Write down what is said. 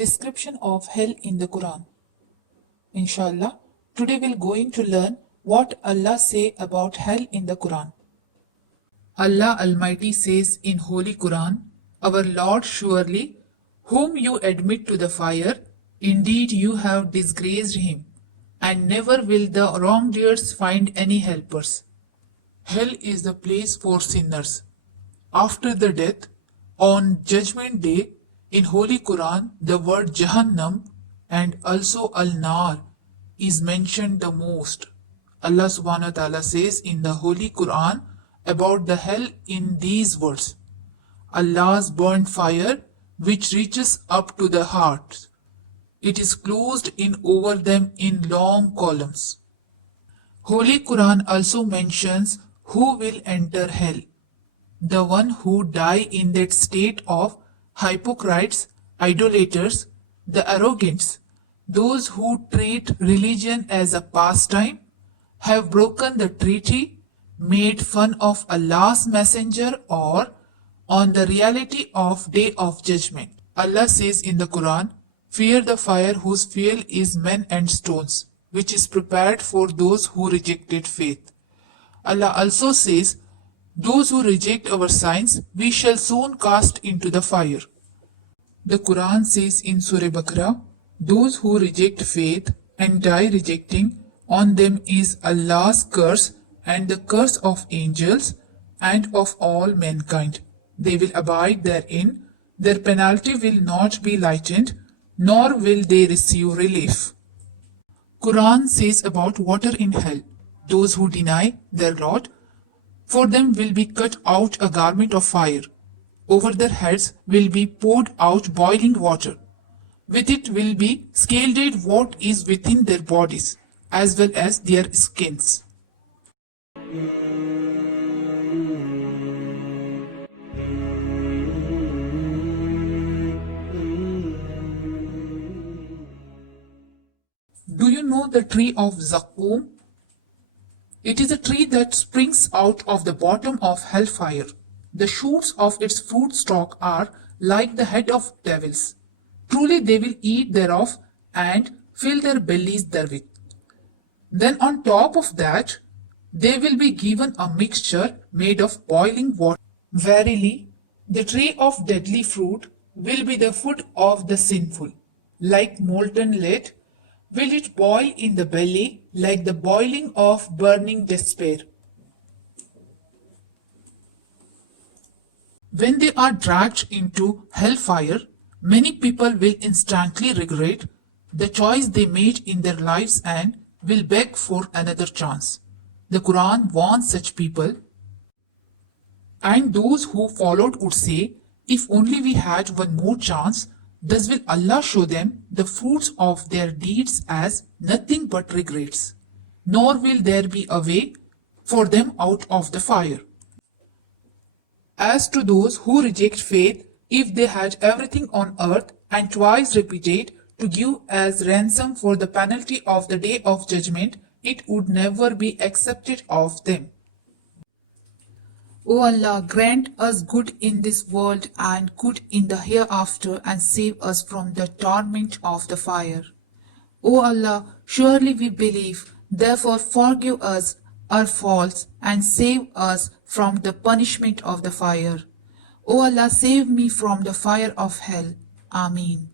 Description of hell in the Quran. Inshallah, today we're going to learn what Allah say about hell in the Quran. Allah Almighty says in Holy Quran, Our Lord surely, whom you admit to the fire, indeed you have disgraced him, and never will the wrongdoers find any helpers. Hell is the place for sinners. After the death, on Judgment Day, in Holy Quran, the word Jahannam and also Al-Nar is mentioned the most. Allah subhanahu wa ta'ala says in the Holy Quran about the hell in these words: Allah's burnt fire which reaches up to the heart. It is closed in over them in long columns. Holy Quran also mentions who will enter hell. The one who die in that state of hypocrites, idolaters, the arrogants, those who treat religion as a pastime, have broken the treaty, made fun of Allah's messenger, or on the reality of Day of Judgment. Allah says in the Quran, Fear the fire whose fuel is men and stones, which is prepared for those who rejected faith. Allah also says, Those who reject our signs, we shall soon cast into the fire. The Quran says in Surah Baqarah, Those who reject faith and die rejecting, on them is Allah's curse and the curse of angels and of all mankind. They will abide therein. Their penalty will not be lightened, nor will they receive relief. Quran says about water in hell. Those who deny their Lord, for them will be cut out a garment of fire. Over their heads will be poured out boiling water. With it will be scalded what is within their bodies, as well as their skins. Do you know the tree of Zaqqum? It is a tree that springs out of the bottom of hellfire. The shoots of its fruit stalk are like the head of devils. Truly they will eat thereof and fill their bellies therewith. Then on top of that, they will be given a mixture made of boiling water. Verily, the tree of deadly fruit will be the food of the sinful. Like molten lead, will it boil in the belly like the boiling of burning despair. When they are dragged into hellfire, many people will instantly regret the choice they made in their lives and will beg for another chance. The Quran warns such people, and those who followed would say, if only we had one more chance, thus will Allah show them the fruits of their deeds as nothing but regrets, nor will there be a way for them out of the fire. As to those who reject faith, if they had everything on earth and twice repeated to give as ransom for the penalty of the Day of Judgment, it would never be accepted of them. O Allah, grant us good in this world and good in the hereafter, and save us from the torment of the fire. O Allah, surely we believe, therefore forgive us our faults and save us from the punishment of the fire. O Allah, save me from the fire of hell. Ameen.